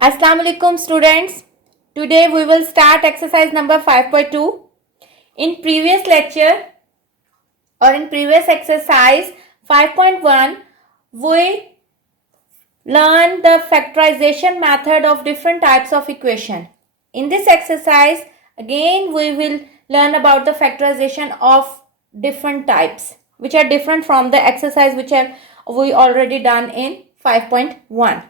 Assalamu alaikum students. Today we will start exercise number 5.2. In previous lecture or in previous exercise 5.1 we learned the factorization method of different types of equation. In this exercise again we will learn about the factorization of different types which are different from the exercise which we already done in 5.1.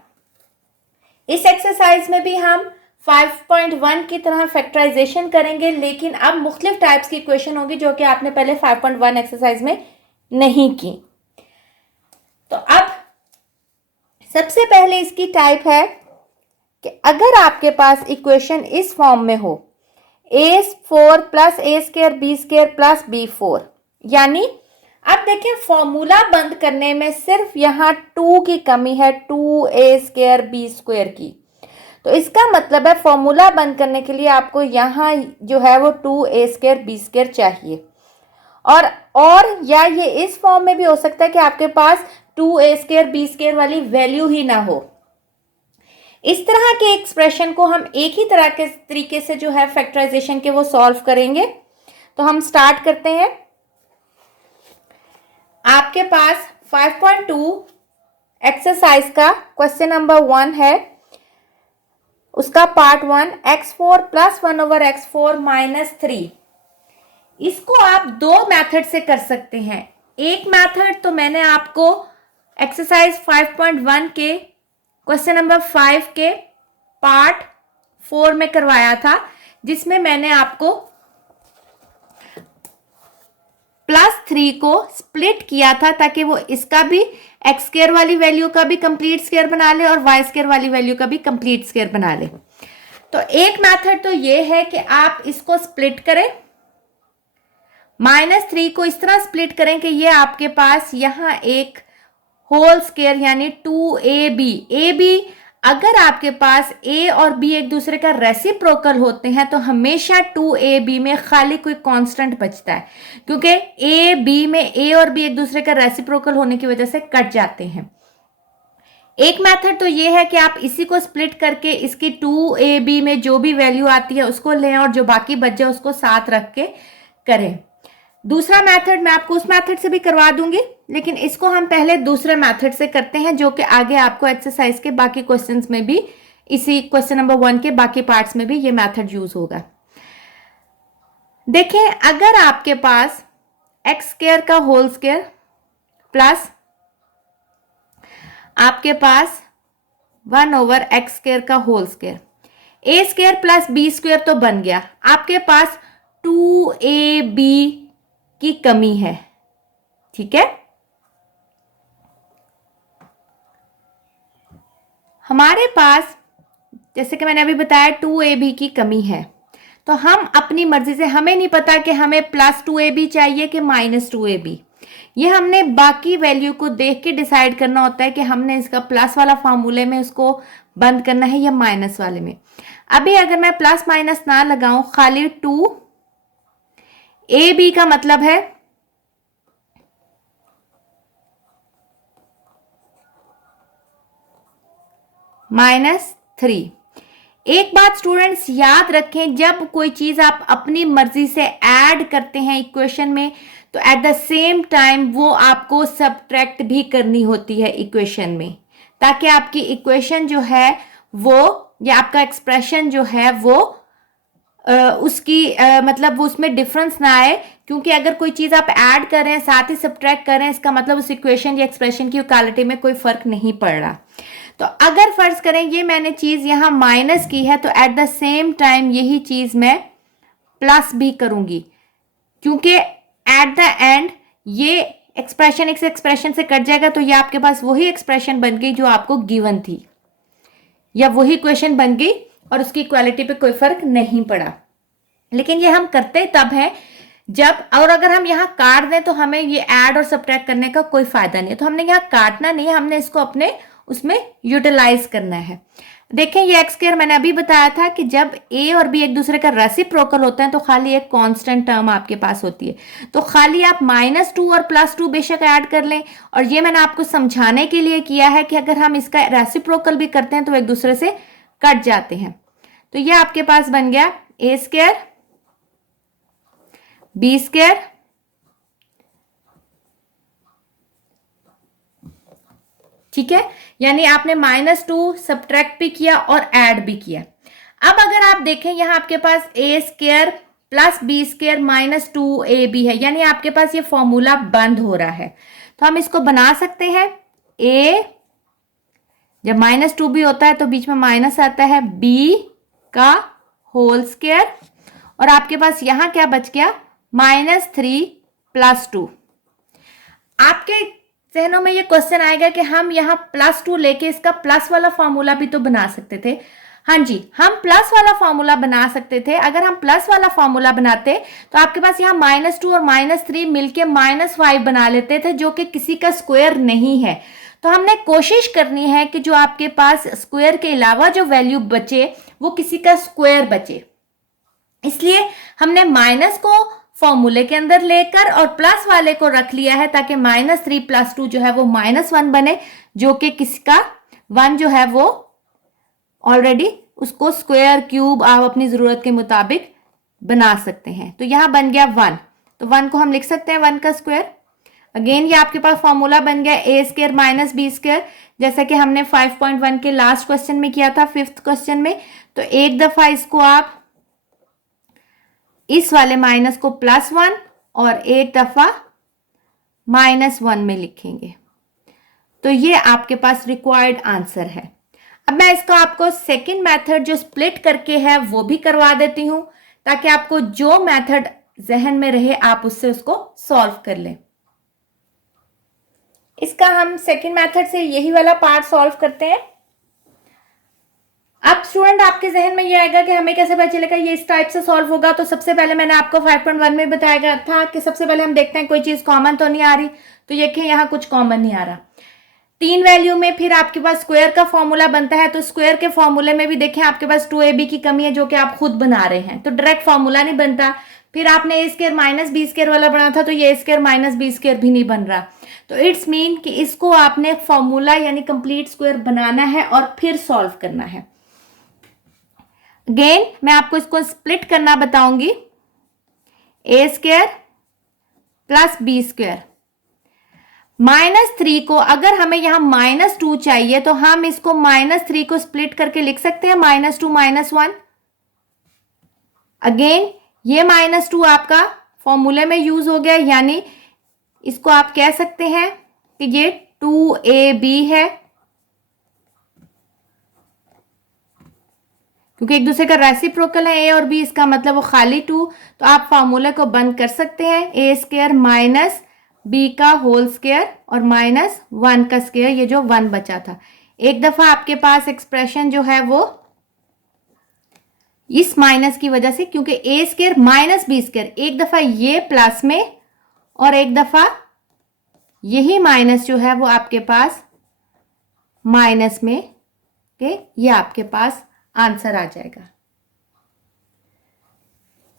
इस exercise में भी हम 5.1 की तरह factorisation करेंगे, लेकिन अब मुख्तलिफ टाइप्स की इक्वेशन होगी जो कि आपने पहले 5.1 एक्सरसाइज में नहीं की। तो अब सबसे पहले इसकी टाइप है कि अगर आपके पास इक्वेशन इस फॉर्म में हो a4 plus A square B square plus b4, यानी अब देखिए फॉर्मूला बंद करने में सिर्फ यहाँ 2 की कमी है, 2a स्क्वायर बी स्क्वायर की। तो इसका मतलब है फॉर्मूला बंद करने के लिए आपको यहाँ जो है वो 2a स्क्वायर बी स्क्वायर चाहिए। और या ये इस फॉर्म में भी हो सकता है कि आपके पास 2a स्क्वायर बी स्क्वायर वाली वैल्यू ही ना हो। इस तरह के एक्सप्रेशन को हम एक ही तरह के तरीके से जो है फैक्टराइजेशन के वो सॉल्व करेंगे। तो हम स्टार्ट करते हैं। आपके पास 5.2 एक्सरसाइज का क्वेश्चन नंबर 1 है, उसका part 1 x4 plus 1 over x4 minus 3। इसको आप दो मेथड से कर सकते हैं। एक मेथड तो मैंने आपको एक्सरसाइज 5.1 के क्वेश्चन नंबर 5 के पार्ट 4 में करवाया था, जिसमें मैंने आपको +3 को स्प्लिट किया था ताकि वो इसका भी एक्स स्क्वायर वाली वैल्यू का भी कंप्लीट स्क्वायर बना ले और वाई स्क्वायर वाली वैल्यू का भी कंप्लीट स्क्वायर बना ले। तो एक मेथड तो ये है कि आप इसको स्प्लिट करें, -3 को इस तरह स्प्लिट करें कि ये आपके पास यहाँ एक होल स्क्वायर यानी 2ab। अगर आपके पास a और b एक दूसरे का रेसिप्रोकल होते हैं तो हमेशा 2ab में खाली कोई कांस्टेंट बचता है, क्योंकि a b में a और b एक दूसरे का रेसिप्रोकल होने की वजह से कट जाते हैं। एक मेथड तो ये है कि आप इसी को स्प्लिट करके इसकी 2ab में जो भी वैल्यू आती है उसको लें और जो बाकी बच जाए उसको साथ रख के करें। दूसरा मेथड मैं आपको उस मेथड से भी करवा दूंगी, लेकिन इसको हम पहले दूसरे मेथड से करते हैं जो कि आगे आपको एक्सरसाइज के बाकी क्वेश्चंस में भी, इसी क्वेश्चन नंबर 1 के बाकी पार्ट्स में भी ये मेथड यूज होगा। देखें, अगर आपके पास एक्स स्क्वायर का होल स्क्वायर प्लस आपके पास 1 ओवर एक्स स्क्वायर का होल स्क्वायर, ए स्क्वायर प्लस बी स्क्वायर तो बन गया, आपके पास 2ab की कमी है। ठीक है, हमारे पास जैसे कि मैंने अभी बताया 2ab की कमी है, तो हम अपनी मर्जी से, हमें नहीं पता कि हमें +2ab चाहिए कि -2ab, ये हमने बाकी वैल्यू को देख के डिसाइड करना होता है कि हमने इसका प्लस वाला फार्मूले में उसको बंद करना है या माइनस वाले में। अभी अगर मैं प्लस माइनस ना लगाऊं, खाली 2ab का मतलब है -3। एक बात स्टूडेंट्स याद रखें, जब कोई चीज आप अपनी मर्जी से ऐड करते हैं इक्वेशन में तो एट द सेम टाइम वो आपको सब्ट्रैक्ट भी करनी होती है इक्वेशन में, ताकि आपकी इक्वेशन जो है वो या आपका एक्सप्रेशन जो है वो मतलब वो उसमें डिफरेंस ना आए। क्योंकि अगर कोई चीज आप ऐड कर रहे हैं साथ ही सब्ट्रैक्ट कर रहे हैं, इसका मतलब उस इक्वेशन या एक्सप्रेशन की क्वालिटी में कोई फर्क नहीं पड़ रहा। तो अगर फर्ज करें ये मैंने चीज यहां माइनस की है तो एट द सेम टाइम यही चीज मैं प्लस भी करूंगी, क्योंकि एट द एंड ये एक्सप्रेशन इस एक्सप्रेशन से कट जाएगा तो ये आपके पास वही एक्सप्रेशन बन गई जो आपको गिवन थी, या वही क्वेश्चन बन गई और उसकी क्वालिटी पे कोई फर्क नहीं पड़ा। लेकिन ये हम करते तब है जब, और अगर हम यहाँ काट दें तो हमें ये ऐड और सब्ट्रैक्ट करने का कोई फायदा नहीं है। तो हमने यहाँ काटना नहीं है, हमने इसको अपने उसमें यूटिलाइज करना है। देखें, ये एक्स स्क्वायर मैंने अभी बताया था कि जब a और b एक दूसरे का रेसिप्रोकल होता है तो खाली एक कांस्टेंट टर्म आपके पास होती है, तो खाली आप -2 और +2 बेशक ऐड कर लें। और ये मैंने आपको समझाने के लिए किया है कि अगर हम इसका रेसिप्रोकल भी करते हैं तो एक दूसरे से कट जाते हैं। तो ये आपके पास बन गया ए स्क्वायर बी स्क्वायर ठीक है, यानी आपने -2 सब्ट्रैक्ट भी किया और ऐड भी किया। अब अगर आप देखें यहां आपके पास ए square plus B square -2ab है, यानी आपके पास ये फॉर्मूला बंद हो रहा है। तो हम इसको बना सकते हैं a, जब -2 भी होता है तो बीच में माइनस आता है, b का होल स्क्वायर, और आपके पास यहां क्या बच गया -3 + 2। आपके जहनों में ये क्वेश्चन आएगा कि हम यहाँ +2 लेके इसका प्लस वाला फॉर्मूला भी तो बना सकते थे। हाँ जी, हम प्लस वाला फॉर्मूला बना सकते थे। अगर हम प्लस वाला फॉर्मूला बनाते तो आपके पास यहाँ -2 और -3 मिलके -5 बना लेते थे, जो कि किसी का स्क्वायर नहीं है। तो हमने कोशिश करनी है कि जो आपके पास स्क्वायर के अलावा जो वैल्यू बचे वो किसी का स्क्वायर बचे, इसलिए हमने माइनस को फॉर्मूले के अंदर लेकर और प्लस वाले को रख लिया है, ताकि -3 + 2 जो है वो -1 बने, जो कि किसका 1 जो है वो ऑलरेडी उसको स्क्वायर क्यूब आप अपनी जरूरत के मुताबिक बना सकते हैं। तो यहां बन गया 1, तो 1 को हम लिख सकते हैं 1 का स्क्वायर। अगेन ये आपके पास फॉर्मूला बन गया ए स्क्वायर माइनस बी स्क्वायर, जैसा कि हमने 5.1 के लास्ट क्वेश्चन में किया था, 5th क्वेश्चन में। तो एक दफा इसको आप इस वाले माइनस को +1 और एक दफा -1 में लिखेंगे। तो ये आपके पास रिक्वायर्ड आंसर है। अब मैं इसको आपको सेकंड मेथड जो स्प्लिट करके है वो भी करवा देती हूं, ताकि आपको जो मेथड जहन में रहे आप उससे उसको सॉल्व कर लें। इसका हम सेकंड मेथड से यही वाला पार्ट सॉल्व करते हैं। अब स्टूडेंट आपके जहन में ये आएगा कि हमें कैसे पता चलेगा ये इस टाइप से सॉल्व होगा। तो सबसे पहले मैंने आपको 5.1 में बताया गया था कि सबसे पहले हम देखते हैं कोई चीज कॉमन तो नहीं आ रही। तो देखिए यहाँ कुछ कॉमन नहीं आ रहा। 3 वैल्यू में फिर आपके पास स्क्वायर का फॉर्मूला बनता है, तो स्क्वायर के फॉर्मूले में भी देखें आपके पास 2ab की कमी है, जो कि आप खुद बना रहे हैं, तो डायरेक्ट फॉर्मूला नहीं बनता। फिर आपने ए स्क्वायर माइनस बी स्क्वायर वाला बना था, तो ये ए स्क्वायर माइनस बी स्क्वायर भी नहीं बन रहा। तो इट्स मीन कि इसको आपने फॉर्मूला यानी कंप्लीट स्क्वायर बनाना है और फिर सॉल्व करना है। अगेन मैं आपको इसको स्प्लिट करना बताऊंगी। ए स्क्वायर प्लस बी स्क्वायर -3 को अगर हमें यहां -2 चाहिए तो हम इसको -3 को स्प्लिट करके लिख सकते हैं -2 -1। अगेन ये -2 आपका फॉर्मूले में यूज हो गया, यानी इसको आप कह सकते हैं कि ये 2ab है, क्योंकि एक दूसरे का रेसिप्रोकल है ए और बी, इसका मतलब वो खाली 2। तो आप फॉर्मूले को बंद कर सकते हैं, ए स्क्वायर माइनस बी का होल स्क्वायर और -1 का स्क्वायर, ये जो 1 बचा था। एक दफा आपके पास एक्सप्रेशन जो है वो इस माइनस की वजह से, क्योंकि ए स्क्वायर माइनस बी स्क्वायर, एक दफा ये प्लस में और एक दफा यही माइनस जो है वो आपके पास माइनस में, ओके, ये आपके पास आंसर आ जाएगा।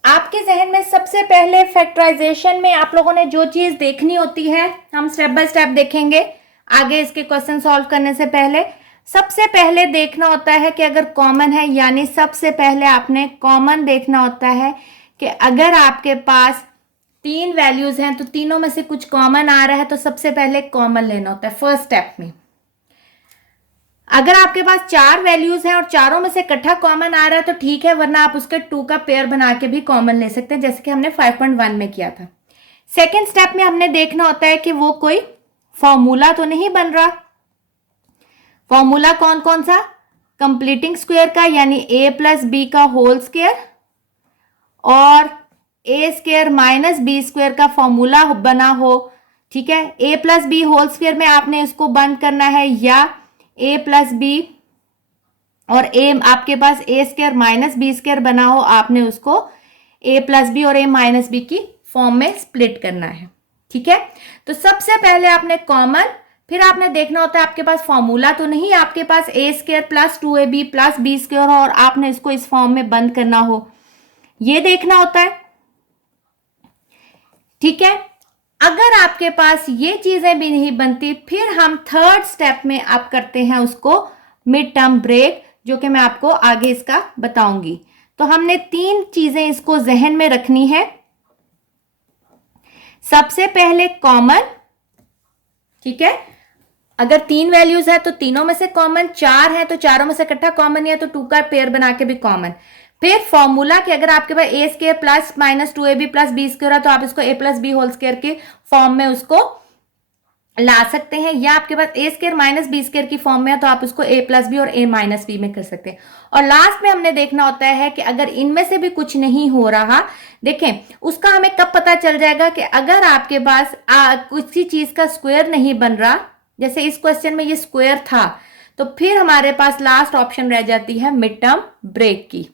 आपके जहन में सबसे पहले फैक्टराइजेशन में आप लोगों ने जो चीज देखनी होती है, हम स्टेप बाय स्टेप देखेंगे आगे इसके क्वेश्चन सॉल्व करने से पहले। सबसे पहले देखना होता है कि अगर कॉमन है, यानी सबसे पहले आपने कॉमन देखना होता है कि अगर आपके पास 3 वैल्यूज हैं तो तीनों में से कुछ कॉमन आ रहा है, तो सबसे पहले कॉमन लेना होता है फर्स्ट स्टेप में। अगर आपके पास 4 वैल्यूज हैं और चारों में से इकट्ठा कॉमन आ रहा है तो ठीक है, वरना आप उसके 2 का पेयर बना के भी कॉमन ले सकते हैं, जैसे कि हमने 5.1 में किया था। सेकेंड स्टेप में हमने देखना होता है कि वो कोई फॉर्मूला तो नहीं बन रहा। फॉर्मूला कौन कौन सा? कंप्लीटिंग स्क्वायर का, यानी ए प्लस बी का होल स्क्वायर, और ए स्क्वायर माइनस बी स्क्वायर का फॉर्मूला बना हो, ठीक है। ए प्लस बी होल स्क्वायर में आपने इसको बंद करना है, या ए प्लस बी और ए आपके पास ए स्क्वायर माइनस बी स्क्वायर बना हो, आपने उसको ए प्लस बी और ए माइनस बी की फॉर्म में स्प्लिट करना है, ठीक है। तो सबसे पहले आपने कॉमन, फिर आपने देखना होता है आपके पास फॉर्मूला तो नहीं, आपके पास ए square plus 2ab plus B square हो और आपने इसको इस फॉर्म में बंद करना हो, ये देखना होता है, ठीक है। अगर आपके पास ये चीजें भी नहीं बनती, फिर हम थर्ड स्टेप में आप करते हैं उसको मिड टर्म ब्रेक। जो कि मैं आपको आगे इसका बताऊंगी। तो हमने 3 चीजें इसको जहन में रखनी है। सबसे पहले कॉमन, ठीक है, अगर 3 वैल्यूज है तो तीनों में से कॉमन, 4 है तो चारों में से इकट्ठा कॉमन, या तो 2 का पेयर बना के भी कॉमन। फिर फॉर्मूला कि अगर आपके पास ए square plus minus 2ab plus B square है तो आप इसको a plus b whole square के फॉर्म में उसको ला सकते हैं, या आपके पास ए स्क्वायर माइनस बी स्क्वायर की फॉर्म में है तो आप इसको a प्लस बी और a माइनस बी में कर सकते हैं। और लास्ट में हमने देखना होता है कि अगर इनमें से भी कुछ नहीं हो रहा, देखें उसका हमें कब पता चल जाएगा कि अगर आपके पास किसी चीज का स्क्वायर नहीं बन रहा, जैसे इस क्वेश्चन में ये स्क्वायर था, तो फिर हमारे पास लास्ट ऑप्शन रह जाती है मिड टर्म ब्रेक की।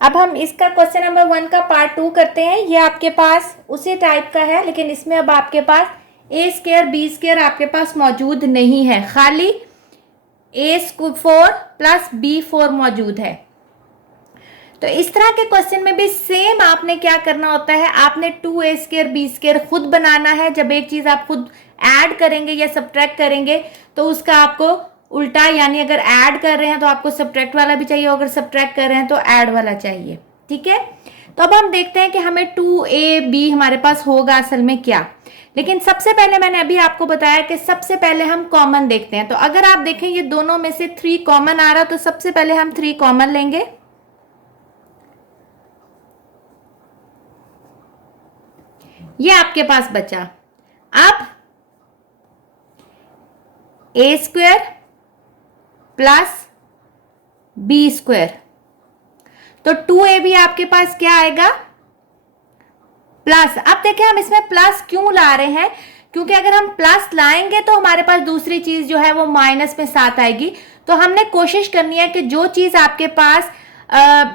अब हम इसका क्वेश्चन नंबर 1 का पार्ट 2 करते हैं। ये आपके पास उसी टाइप का है, लेकिन इसमें अब आपके पास ए स्क्वायर बी स्क्वायर आपके पास मौजूद नहीं है, खाली a4 प्लस b4 मौजूद है। तो इस तरह के क्वेश्चन में भी सेम आपने क्या करना होता है, आपने 2a स्क्वायर बी स्क्वायर खुद बनाना है। जब एक चीज आप खुद ऐड करेंगे या सब्ट्रैक्ट करेंगे तो उसका आपको उल्टा, यानी अगर ऐड कर रहे हैं तो आपको सब्ट्रैक्ट वाला भी चाहिए, अगर सब्ट्रैक्ट कर रहे हैं तो ऐड वाला चाहिए, ठीक है। तो अब हम देखते हैं कि हमें 2ab हमारे पास होगा असल में क्या। लेकिन सबसे पहले मैंने अभी आपको बताया कि सबसे पहले हम कॉमन देखते हैं। तो अगर आप देखें ये दोनों में से 3 कॉमन आ रहा, तो सबसे पहले हम 3 कॉमन लेंगे। ये आपके पास बचा। अब ए स्क्वायर प्लस बी स्क्वायर, तो 2ab आपके पास क्या आएगा, प्लस। अब देखें हम इसमें प्लस क्यों ला रहे हैं, क्योंकि अगर हम प्लस लाएंगे तो हमारे पास दूसरी चीज जो है वो माइनस में साथ आएगी। तो हमने कोशिश करनी है कि जो चीज आपके पास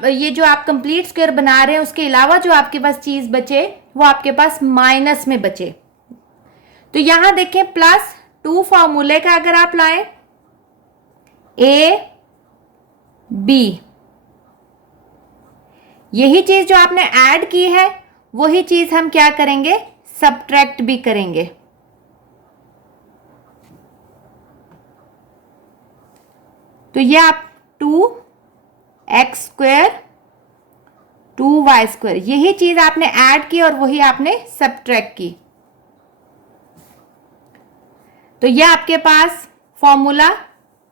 ये जो आप कंप्लीट स्क्वायर बना रहे हैं उसके अलावा जो आपके पास चीज बचे वो आपके पास माइनस में बचे। तो यहां देखें प्लस 2 फॉर्मूले का अगर आप लाएं a b, यही चीज जो आपने ऐड की है वही चीज हम क्या करेंगे, सब्ट्रैक्ट भी करेंगे। तो ये आप 2x स्क्वायर 2y स्क्वायर, यही चीज आपने ऐड की और वही आपने सब्ट्रैक्ट की। तो ये आपके पास फॉर्मूला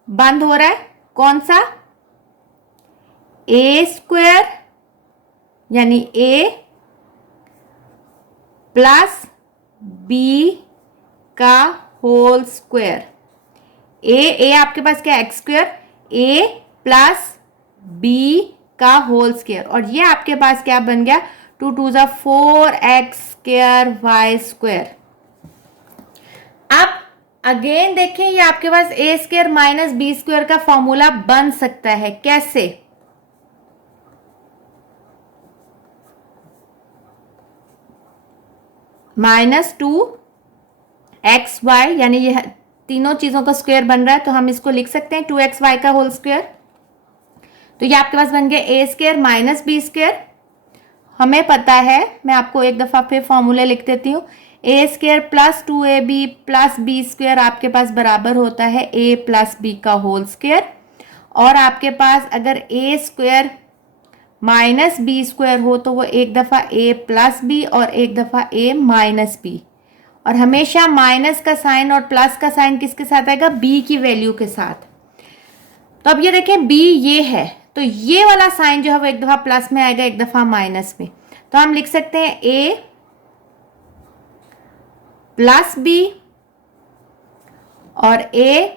बंद हो रहा है, कौन सा, a स्क्वायर यानी a प्लस b का होल स्क्वायर। a आपके पास क्या, x square, a plus b का होल स्क्वायर, और ये आपके पास क्या बन गया, 2 2 ज़ा 4x स्क्वायर y स्क्वायर। अब अगेन देखें ये आपके पास a square minus B square का फॉर्मूला बन सकता है, कैसे, -2xy, यानी ये तीनों चीजों का स्क्वायर बन रहा है तो हम इसको लिख सकते हैं 2xy का होल स्क्वायर। तो ये आपके पास बन गया a square minus B square. हमें पता है, मैं आपको एक दफा फिर फॉर्मूले लिख देती हूँ, a square plus 2ab plus B square आपके पास बराबर होता है a प्लस बी का होल स्क्वायर। और आपके पास अगर a square minus B square हो तो वो एक दफा a प्लस बी और एक दफा a माइनस बी, और हमेशा माइनस का साइन और प्लस का साइन किसके साथ आएगा, b की वैल्यू के साथ। तो अब ये देखें b ये है, तो ये वाला साइन जो है वो एक दफा प्लस में आएगा एक दफा माइनस में। तो हम लिख सकते हैं a प्लस बी और a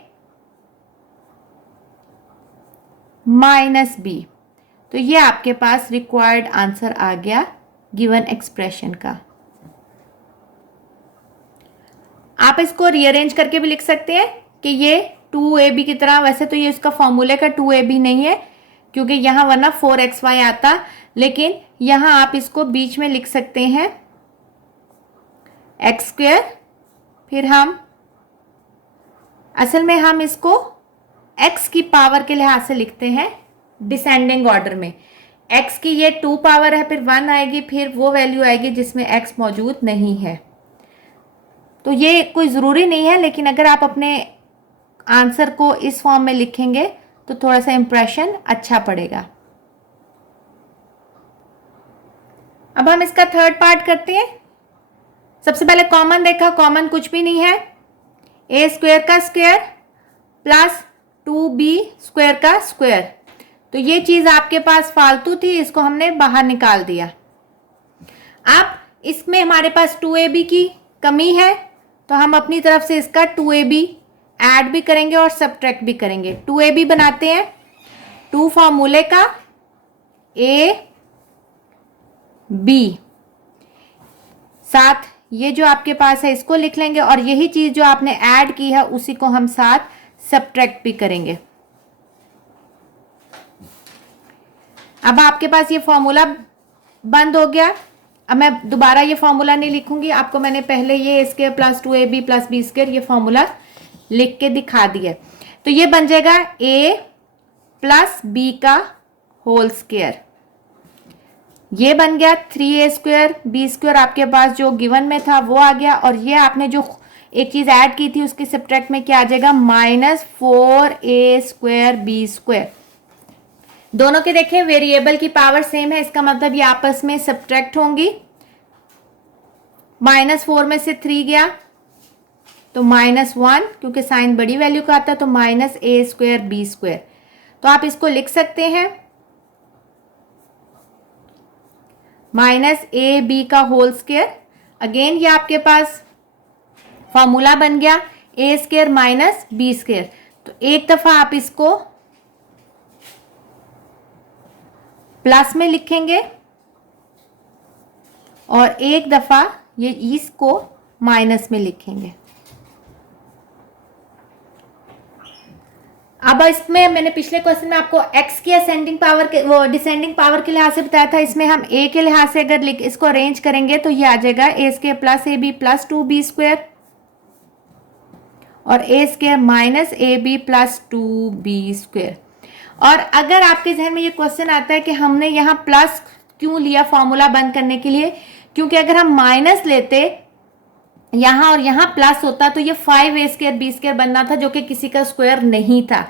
माइनस बी। तो ये आपके पास रिक्वायर्ड आंसर आ गया गिवन एक्सप्रेशन का। आप इसको रीअरेंज करके भी लिख सकते हैं कि ये 2ab की तरह, वैसे तो ये उसका फॉर्मूले का 2ab नहीं है क्योंकि यहाँ वरना 4xy आता, लेकिन यहाँ आप इसको बीच में लिख सकते हैं x स्क्वायर। फिर हम असल में हम इसको x की पावर के लिहाज से लिखते हैं डिसेंडिंग ऑर्डर में। x की ये 2 पावर है, फिर 1 आएगी, फिर वो वैल्यू आएगी जिसमें x मौजूद नहीं है। तो ये कोई ज़रूरी नहीं है, लेकिन अगर आप अपने आंसर को इस फॉर्म में लिखेंगे तो थोड़ा सा इंप्रेशन अच्छा पड़ेगा। अब हम इसका थर्ड पार्ट करते हैं। सबसे पहले कॉमन देखा, कॉमन कुछ भी नहीं है, ए स्क्वायर का स्क्वायर प्लस 2b स्क्वायर का स्क्वायर। तो ये चीज आपके पास फालतू थी, इसको हमने बाहर निकाल दिया। अब इसमें हमारे पास 2ab की कमी है, तो हम अपनी तरफ से इसका 2ab ऐड भी करेंगे और सब्ट्रैक्ट भी करेंगे। 2ab बनाते हैं, 2 फॉर्मूले का a b, साथ ये जो आपके पास है इसको लिख लेंगे और यही चीज जो आपने ऐड की है उसी को हम साथ सब्ट्रैक्ट भी करेंगे। अब आपके पास ये फॉर्मूला बंद हो गया। अब मैं दोबारा ये फॉर्मूला नहीं लिखूंगी, आपको मैंने पहले ये square plus 2ab plus B square ये फॉर्मूला लिख के दिखा दिया। तो ये बन जाएगा a प्लस b का होल स्क्वायर, ये बन गया 3a स्क्वायर, बी स्क्वायर आपके पास जो गिवन में था वो आ गया, और ये आपने जो एक चीज ऐड की थी उसके सब्ट्रैक्ट में क्या आ जाएगा, -4a स्क्वायर बी स्क्वायर। दोनों के देखें वेरिएबल की पावर सेम है, इसका मतलब ये आपस में सब्ट्रैक्ट होंगी। -4 में से 3 गया तो -1, क्योंकि साइन बड़ी वैल्यू का आता है, तो -a स्क्वायर बी स्क्वायर। तो आप इसको लिख सकते हैं -ab का होल स्क्वायर। अगेन ये आपके पास फॉर्मूला बन गया a square minus B square. तो एक दफा आप इसको प्लस में लिखेंगे और एक दफा ये इसको माइनस में लिखेंगे। अब इसमें मैंने पिछले क्वेश्चन में आपको x की असेंडिंग पावर के वो डिसेंडिंग पावर के लिहाज से बताया था, इसमें हम a के लिहाज से अगर इसको अरेंज करेंगे तो ये आ जाएगा a square plus ab plus 2b square और a square minus ab plus 2b square. और अगर आपके जहन में ये क्वेश्चन आता है कि हमने यहाँ प्लस क्यों लिया फॉर्मूला बंद करने के लिए, क्योंकि अगर हम माइनस लेते यहाँ और यहाँ प्लस होता तो ये 5a स्क्वायर बी स्क्वायर बनना था, जो कि किसी का स्क्वायर नहीं था।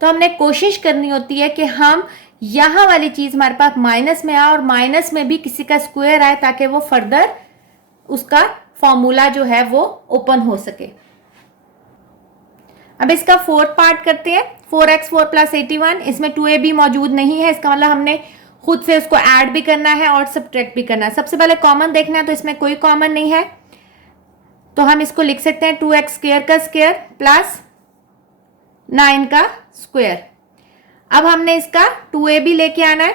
तो हमने कोशिश करनी होती है कि हम यहाँ वाली चीज हमारे पास माइनस में आए और माइनस में भी किसी का स्क्वायर आए, ताकि वो फर्दर उसका फॉर्मूला जो है वो ओपन हो सके। अब इसका फोर्थ पार्ट करते हैं। 4x4 प्लस 81, इसमें 2ab मौजूद नहीं है, इसका मतलब हमने खुद से उसको ऐड भी करना है और सब्ट्रैक्ट भी करना है। सबसे पहले कॉमन देखना है, तो इसमें कोई कॉमन नहीं है, तो हम इसको लिख सकते हैं 2x स्क्वायर का स्क्वायर प्लस 9 का स्क्वायर। अब हमने इसका 2ab लेके आना है,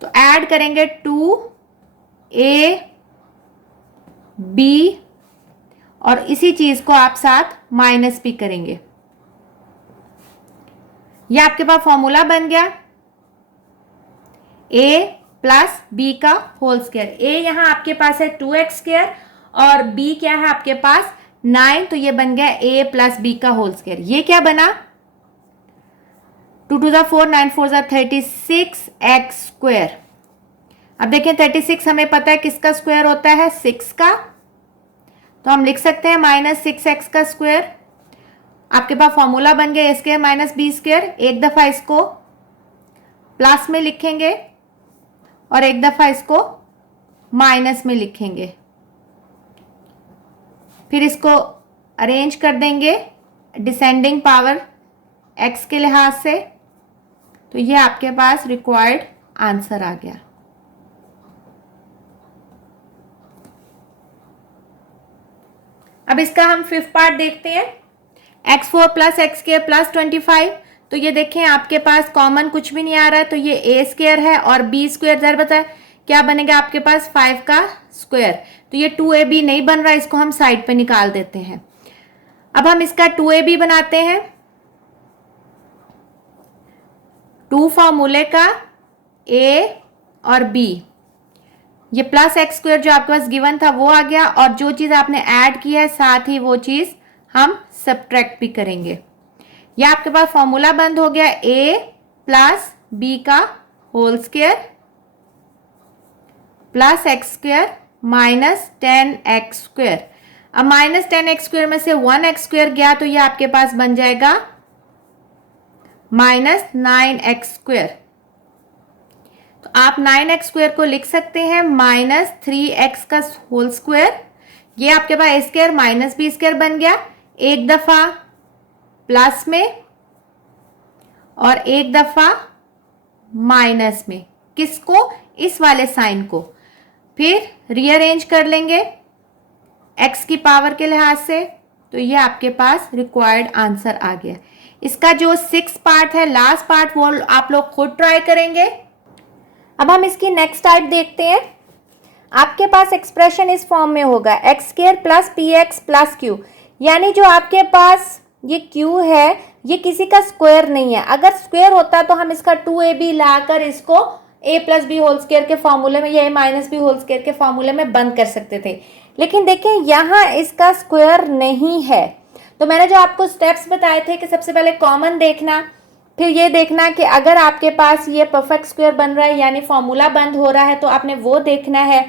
तो ऐड करेंगे 2ab और इसी चीज को आप साथ माइनस भी करेंगे। ये आपके पास फॉर्मूला बन गया a प्लस b का होल स्क्वायर। a यहां आपके पास है 2x स्क्वायर और b क्या है आपके पास 9, तो ये बन गया a प्लस b का होल स्क्वायर। ये क्या बना 2 to the 4 9 4 36 x स्क्वायर। अब देखें 36 हमें पता है किसका स्क्वायर होता है 6 का, तो हम लिख सकते हैं -6x का स्क्वायर। आपके पास फॉर्मूला बन गया a square minus B square. एक दफा इसको प्लस में लिखेंगे और एक दफा इसको माइनस में लिखेंगे, फिर इसको अरेंज कर देंगे डिसेंडिंग पावर x के लिहाज से, तो ये आपके पास रिक्वायर्ड आंसर आ गया। अब इसका हम फिफ्थ पार्ट देखते हैं। x4 plus X square plus 25, तो ये देखें आपके पास कॉमन कुछ भी नहीं आ रहा है, तो ये a स्क्वायर है और b स्क्वायर जरा बताए क्या बनेगा आपके पास 5 का स्क्वायर। तो ये 2ab नहीं बन रहा, इसको हम साइड पे निकाल देते हैं। अब हम इसका 2ab बनाते हैं। 2 फॉर्मूले का a और b, ये प्लस एक्स स्क्वायर जो आपके पास गिवन था वो आ गया, और जो चीज आपने ऐड की है साथ ही वो चीज हम सब्ट्रैक्ट भी करेंगे। ये आपके पास फॉर्मूला बंद हो गया a प्लस b का whole square plus X square minus 10x square. अब माइनस 10x² में से 1x² गया तो ये आपके पास बन जाएगा माइनस 9x²। तो आप 9x² को लिख सकते हैं माइनस 3x का होल स्क्वायर। ये आपके पास a square minus b square बन गया, एक दफा प्लस में और एक दफा माइनस में। किसको? इस वाले साइन को। फिर रीअरेंज कर लेंगे x की पावर के लिहाज से, तो ये आपके पास रिक्वायर्ड आंसर आ गया। इसका जो 6 पार्ट है, लास्ट पार्ट, वो आप लोग खुद ट्राई करेंगे। अब हम इसकी नेक्स्ट टाइप देखते हैं। आपके पास एक्सप्रेशन इस फॉर्म में होगा x² plus px plus q, यानी जो आपके पास ये q है ये किसी का स्क्वायर नहीं है। अगर स्क्वायर होता तो हम इसका 2ab लाकर इसको a plus b whole square के फॉर्मूले में या a minus b whole square के फॉर्मूले में बंद कर सकते थे, लेकिन देखिए यहाँ इसका स्क्वायर नहीं है। तो मैंने जो आपको स्टेप्स बताए थे कि सबसे पहले कॉमन देखना, फिर ये देखना कि अगर आपके पास ये परफेक्ट स्क्वायर बन रहा है यानी फॉर्मूला बंद हो रहा है तो आपने वो देखना है।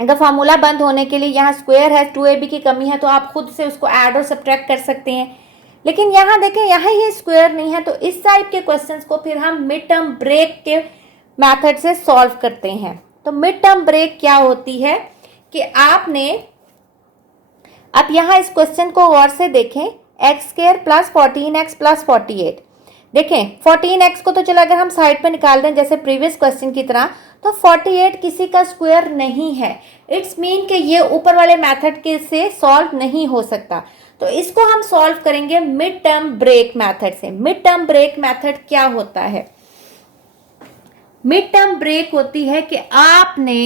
अगर फॉर्मूला बंद होने के लिए यहाँ स्क्वायर है, 2ab की कमी है, तो आप खुद से उसको ऐड और सब्ट्रैक्ट कर सकते हैं। लेकिन यहाँ देखें, यहाँ ये स्क्वायर नहीं है, तो इस टाइप के क्वेश्चंस को फिर हम मिड टर्म ब्रेक के मेथड से सॉल्व करते हैं। तो मिड टर्म ब्रेक क्या होती है कि आपने अब यहाँ इस क्वेश्चन को गौर से देखें, x² प्लस 14x प्लस 48। देखें 14x को तो चलो अगर हम साइड पे निकाल दें जैसे प्रीवियस क्वेश्चन की तरह, तो 48 किसी का स्क्वायर नहीं है। इट्स मीन कि ये ऊपर वाले मेथड के से सॉल्व नहीं हो सकता। तो इसको हम सॉल्व करेंगे मिड टर्म ब्रेक मेथड से। मिड टर्म ब्रेक मेथड क्या होता है? मिड टर्म ब्रेक होती है कि आपने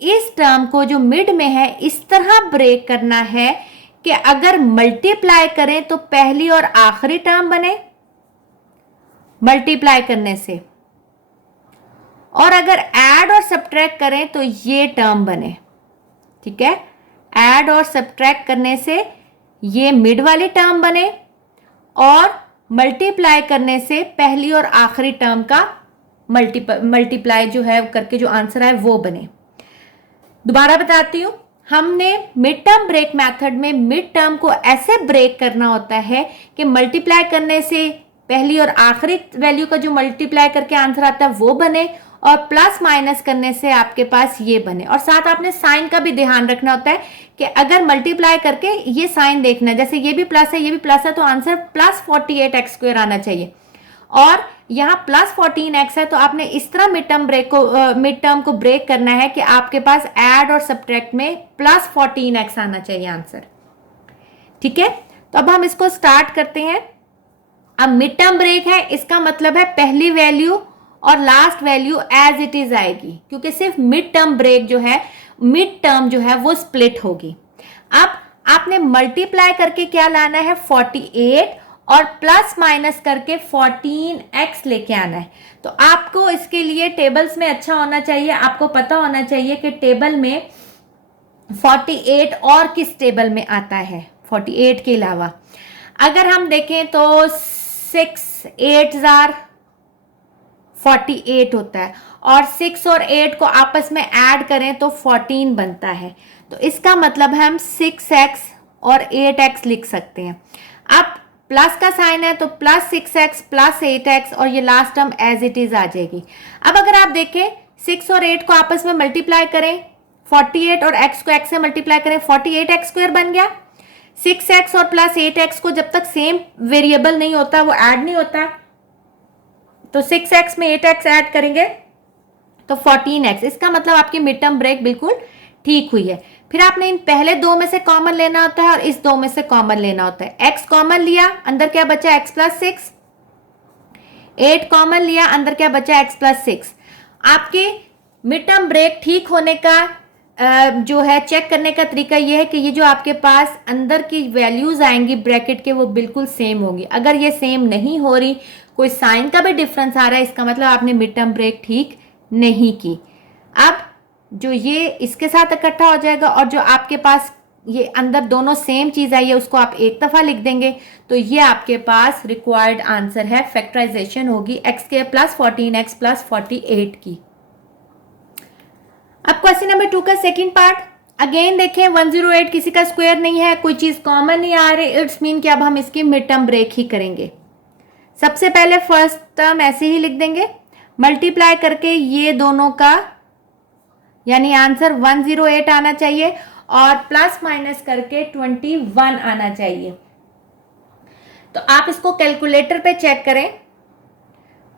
इस टर्म को जो मिड में है इस तरह ब्रेक करना है कि अगर मल्टीप्लाई करें तो पहली और आखिरी टर्म बने मल्टीप्लाई करने से, और अगर ऐड और सब्ट्रैक्ट करें तो ये टर्म बने। ठीक है, ऐड और सब्ट्रैक्ट करने से ये मिड वाली टर्म बने और मल्टीप्लाई करने से पहली और आखिरी टर्म का मल्टीप्लाई जो है करके जो आंसर है वो बने। दोबारा बताती हूँ, हमने मिड टर्म ब्रेक मेथड में मिड टर्म को ऐसे ब्रेक करना होता है कि मल्टीप्लाई करने से पहली और आखिरी वैल्यू का जो मल्टीप्लाई करके आंसर आता है वो बने, और प्लस माइनस करने से आपके पास ये बने। और साथ आपने साइन का भी ध्यान रखना होता है कि अगर मल्टीप्लाई करके ये साइन देखना है, जैसे ये भी प्लस है ये भी प्लस है, तो आंसर प्लस 48x² आना चाहिए। और यहाँ प्लस 14x है, तो आपने इस तरह मिड टर्म को ब्रेक करना है कि आपके पास ऐड और सब्ट्रैक्ट में प्लस 14x आना चाहिए आंसर। ठीक है, तो अब हम इसको स्टार्ट करते हैं। अब मिड टर्म ब्रेक है, इसका मतलब है पहली वैल्यू और last value as it is आएगी, क्योंकि सिर्फ मिड टर्म ब्रेक जो है, मिड टर्म जो है वो स्प्लिट होगी। अब आपने मल्टीप्लाई करके क्या लाना है 48 और प्लस माइनस करके 14x लेके आना है। तो आपको इसके लिए टेबल्स में अच्छा होना चाहिए, आपको पता होना चाहिए कि टेबल में 48 और किस टेबल में आता है 48 के अलावा। अगर हम देखें तो 6 8 48 होता है, और 6 और 8 को आपस में ऐड करें तो 14 बनता है। तो इसका मतलब हम 6x और 8x लिख सकते हैं। अब प्लस का साइन है तो प्लस 6x प्लस 8x, और ये last term as it is आ जाएगी। अब अगर आप देखें 6 और 8 को आपस में मल्टीप्लाई करें 48 और x को x से मल्टीप्लाई करें 48x² बन गया। 6x और प्लस 8x को जब तक सेम वेरिएबल नहीं होता वो ऐड नहीं होता, तो 6x में 8x ऐड करेंगे तो 14x। इसका मतलब आपकी मिड टर्म ब्रेक बिल्कुल ठीक हुई है। फिर आपने इन पहले दो में से कॉमन लेना होता है और इस दो में से कॉमन लेना होता है। x कॉमन लिया, अंदर क्या बचा x प्लस 6। 8 कॉमन लिया, अंदर क्या बचा x प्लस 6। आपके मिड टर्म ब्रेक ठीक होने का जो है चेक करने का तरीका यह है कि ये जो आपके पास अंदर की वैल्यूज आएंगी ब्रैकेट के वो बिल्कुल सेम होंगी। अगर ये सेम नहीं हो रही, कोई साइन का भी डिफरेंस आ रहा है, इसका मतलब आपने मिड टर्म ब्रेक ठीक नहीं की। अब जो ये इसके साथ इकट्ठा हो जाएगा और जो आपके पास ये अंदर दोनों सेम चीज आई है उसको आप एक दफा लिख देंगे, तो ये आपके पास रिक्वायर्ड आंसर है। फैक्टराइजेशन होगी x² प्लस 14x प्लस 48 की। अब क्वेश्चन नंबर 2 का सेकंड पार्ट, अगेन देखें 108 किसी का स्क्वायर नहीं है, कोई चीज कॉमन नहीं आ रही, इट्स मीन कि अब हम इसकी मिड टर्म ब्रेक ही करेंगे। सबसे पहले फर्स्ट टर्म ऐसे ही लिख देंगे, मल्टीप्लाई करके ये दोनों का यानी आंसर 108 आना चाहिए और प्लस माइनस करके 21 आना चाहिए। तो आप इसको कैलकुलेटर पे चेक करें।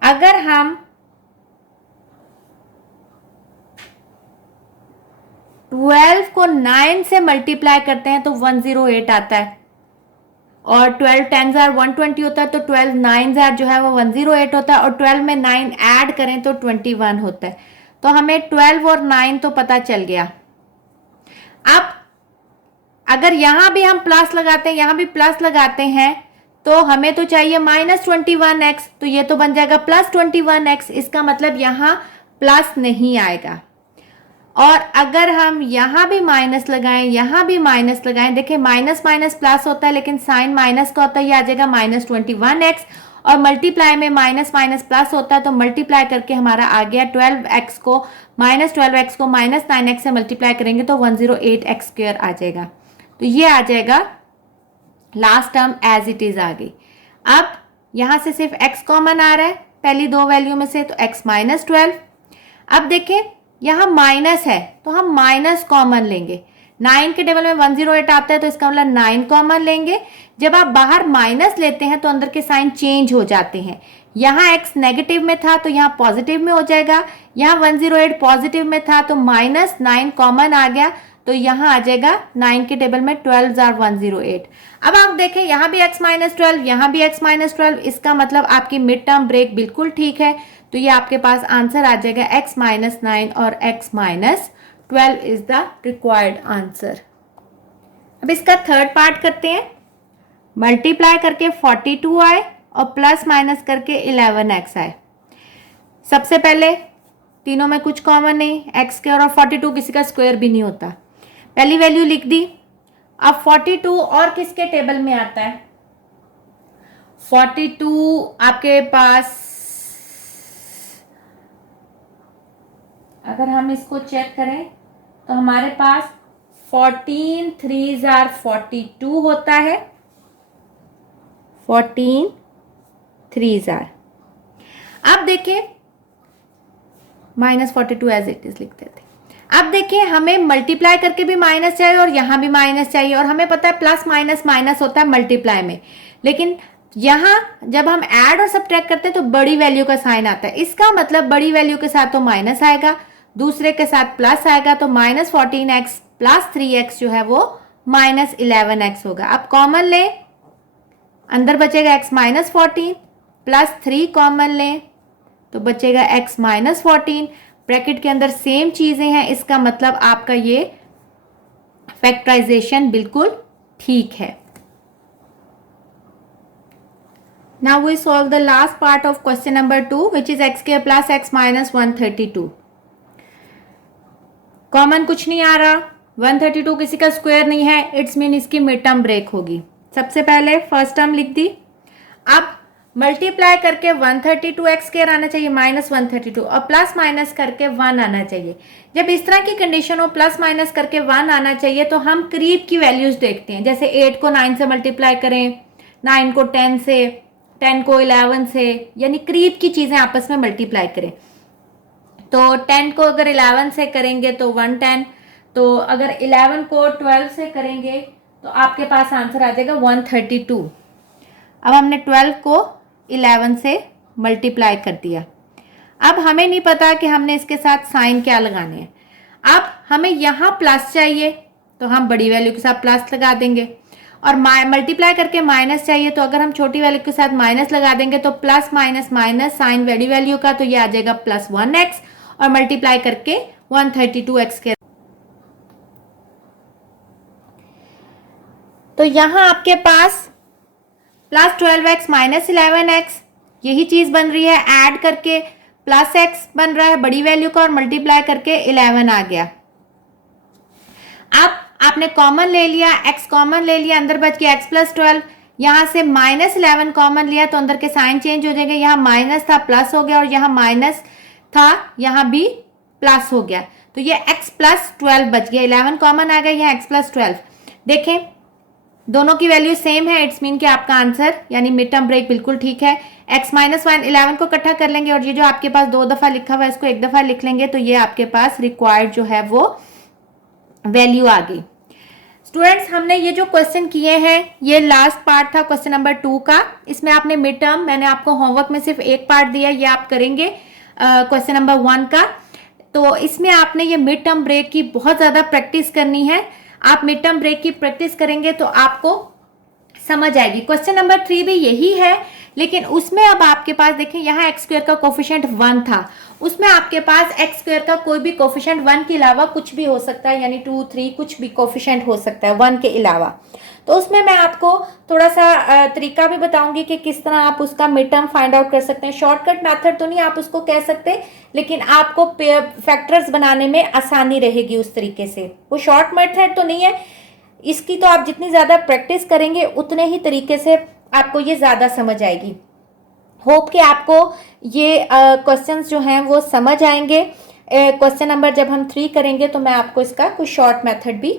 अगर हम 12 को 9 से मल्टीप्लाई करते हैं तो 108 आता है और 12 10 जार 120 होता है, तो 12 9 जार जो है वो 108 होता है और 12 में 9 ऐड करें तो 21 होता है। तो हमें 12 और 9 तो पता चल गया। अब अगर यहां भी हम प्लस लगाते हैं, यहां भी प्लस लगाते हैं, तो हमें तो चाहिए -21x, तो ये तो बन जाएगा +21x। इसका मतलब यहां प्लस नहीं आएगा। और अगर हम यहां भी माइनस लगाएं, यहां भी माइनस लगाएं, देखिए माइनस माइनस प्लस होता है लेकिन साइन माइनस का होता है, ये आ जाएगा -21x। और मल्टीप्लाई में माइनस माइनस प्लस होता है, तो मल्टीप्लाई करके हमारा आ गया 12x को -12x को -9x से मल्टीप्लाई करेंगे तो 108x² आ जाएगा। तो ये आ जाएगा last term as it is आ गई। अब यहां से सिर्फ x कॉमन आ रहा है पहली दो वैल्यू में से, तो x -12। अब देखें यहां माइनस है तो हम माइनस कॉमन लेंगे, 9 के टेबल में 108 आता है तो इसका मतलब 9 कॉमन लेंगे। जब आप बाहर माइनस लेते हैं तो अंदर के साइन चेंज हो जाते हैं, यहाँ x नेगेटिव में था तो यहाँ पॉजिटिव में हो जाएगा, यहाँ 108 पॉजिटिव में था तो -9 कॉमन आ गया, तो यहाँ आ जाएगा 9 के टेबल में 12 जार 108। अब आप देखें यहाँ भी x -12, यहाँ भी x -12, इसका मतलब आपकी मिड टर्म ब्रेक बिल्कुल ठीक है। तो ये आपके पास आंसर आ जाएगा x -9 और x -12 is the required answer. अब इसका थर्ड पार्ट करते हैं। मल्टीप्लाई करके 42 आए और प्लस माइनस करके 11x आए। सबसे पहले तीनों में कुछ कॉमन नहीं, x² और 42 किसी का स्क्वायर भी नहीं होता, पहली वैल्यू लिख दी। अब 42 और किसके टेबल में आता है? 42 आपके पास, अगर हम इसको चेक करें तो हमारे पास 14 3 जार 42 होता है, 14 3 जार। अब देखिए -42 एज इट इज लिख देते। अब देखिए हमें मल्टीप्लाई करके भी माइनस चाहिए और यहां भी माइनस चाहिए, और हमें पता है प्लस माइनस माइनस होता है मल्टीप्लाई में, लेकिन यहां जब हम ऐड और सब्ट्रैक्ट करते हैं तो बड़ी वैल्यू का साइन आता है। इसका मतलब बड़ी वैल्यू के साथ तो माइनस आएगा, दूसरे के साथ प्लस आएगा, तो -14x प्लस 3x जो है वो -11x होगा। अब कॉमन ले, अंदर बचेगा x -14 प्लस 3 कॉमन लें तो बचेगा x -14। ब्रैकेट के अंदर सेम चीजें हैं, इसका मतलब आपका ये फैक्टराइजेशन बिल्कुल ठीक है। Now we solve the last part of question number 2, which is x² plus x minus 132. Common कुछ नहीं आ रहा, 132 किसी का स्क्वायर नहीं है, इट्स मीन इसकी मिड टर्म ब्रेक होगी। सबसे पहले फर्स्ट टर्म लिख दी। अब मल्टीप्लाई करके 132x² आना चाहिए -132 और प्लस माइनस करके 1 आना चाहिए। जब इस तरह की कंडीशन हो प्लस माइनस करके 1 आना चाहिए तो हम करीब की वैल्यूज देखते हैं, जैसे 8 को 9 से मल्टीप्लाई करें, 9 को 10 से, 10 को 11 से, यानी करीब की चीजें आपस में मल्टीप्लाई करें। तो 10 को अगर 11 से करेंगे तो 110, तो अगर 11 को 12 से करेंगे तो आपके पास आंसर आ जाएगा 132। अब हमने 12 को 11 से मल्टीप्लाई कर दिया। अब हमें नहीं पता कि हमने इसके साथ साइन क्या लगाने हैं। अब हमें यहाँ प्लस चाहिए तो हम बड़ी वैल्यू के साथ प्लस लगा देंगे, और मल्टीप्लाई करके माइनस चाहिए तो अगर हम छोटी वैल्यू के साथ माइनस लगा देंगे तो प्लस माइनस माइनस साइन बड़ी वैल्यू का, तो ये आ जाएगा +1x और मल्टीप्लाई करके 132x के। तो यहां आपके पास +12x -11x यही चीज बन रही है, ऐड करके +x बन रहा है बड़ी वैल्यू का और मल्टीप्लाई करके 11 आ गया। अब आपने कॉमन ले लिया, x कॉमन ले लिया, अंदर बच गया x +12, यहां से -11 कॉमन लिया तो अंदर के साइन चेंज हो जाएंगे, यहाँ माइनस था प्लस हो गया और यहाँ माइनस था यहाँ भी प्लस हो गया, तो ये x प्लस 12 बच गया, 11 कॉमन आ गया, यहाँ x प्लस 12। देखें दोनों की वैल्यू सेम है, इट्स मीन कि आपका आंसर यानी मिड टर्म ब्रेक बिल्कुल ठीक है। x माइनस 1 11 को इकट्ठा कर लेंगे और ये जो आपके पास 2 दफा लिखा हुआ है इसको एक दफा लिख लेंगे, तो ये आपके पास रिक्वायर्ड जो है वो वैल्यू आ गई। स्टूडेंट्स हमने ये जो क्वेश्चन किए हैं ये लास्ट पार्ट था क्वेश्चन नंबर 2 का। इसमें आपने मिड टर्म, मैंने आपको होमवर्क में सिर्फ एक पार्ट दिया, ये आप करेंगे क्वेश्चन नंबर 1 का। तो इसमें आपने ये मिड टर्म ब्रेक की बहुत ज्यादा प्रैक्टिस करनी है। आप मिड टर्म ब्रेक की प्रैक्टिस करेंगे तो आपको समझ आएगी। क्वेश्चन नंबर 3 भी यही है, लेकिन उसमें अब आपके पास देखें यहाँ एक्स स्क्वायर का कोफिशिएंट 1 था, उसमें आपके पास एक्स स्क्वायर का कोई भी कोफिशिएंट 1 के अलावा कुछ भी हो सकता है, यानी 2 3 कुछ भी कोफिशिएंट हो सकता है 1 के अलावा। तो उसमें मैं आपको थोड़ा सा तरीका भी बताऊंगी कि किस तरह आप उसका मिड टर्म फाइंड आउट कर सकते हैं। शॉर्टकट मेथड तो नहीं आप उसको कह सकते, लेकिन आपको फैक्टर्स बनाने में आसानी रहेगी उस तरीके से। वो शॉर्ट मेथड तो नहीं है, इसकी तो आप जितनी ज़्यादा प्रैक्टिस करेंगे उतने ही तरीके से आपको ये ज़्यादा समझ आएगी। होप कि आपको ये क्वेश्चंस जो हैं वो समझ आएंगे। क्वेश्चन नंबर जब हम 3 करेंगे तो मैं आपको इसका कुछ शॉर्ट मेथड भी,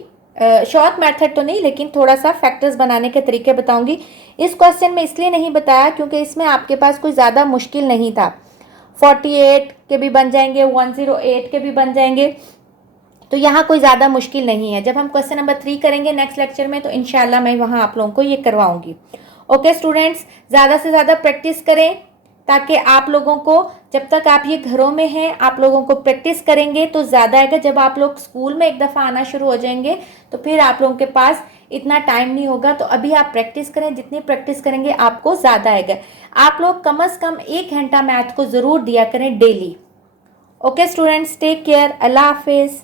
शॉर्ट मेथड तो नहीं लेकिन थोड़ा सा फैक्टर्स बनाने के तरीके बताऊंगी। इस क्वेश्चन में इसलिए नहीं बताया क्योंकि इसमें आपके पास कोई ज़्यादा मुश्किल नहीं था। 48 के भी बन जाएंगे, 108 के भी बन जाएंगे, तो यहाँ कोई ज़्यादा मुश्किल नहीं है। जब हम क्वेश्चन नंबर 3 करेंगे नेक्स्ट लेक्चर में तो इंशाल्लाह मैं वहाँ आप लोगों को ये करवाऊंगी। ओके स्टूडेंट्स, ज़्यादा से ज़्यादा प्रैक्टिस करें ताकि आप लोगों को, जब तक आप ये घरों में हैं, आप लोगों को प्रैक्टिस करेंगे तो ज़्यादा आएगा। जब आप लोग स्कूल में एक दफ़ा आना शुरू हो जाएंगे तो फिर आप लोगों के पास इतना टाइम नहीं होगा। तो अभी आप प्रैक्टिस करें, जितनी प्रैक्टिस करेंगे आपको ज़्यादा आएगा। आप लोग कम से कम 1 घंटा मैथ को ज़रूर दिया करें daily. Okay students, take care, अल्लाह हाफिज़।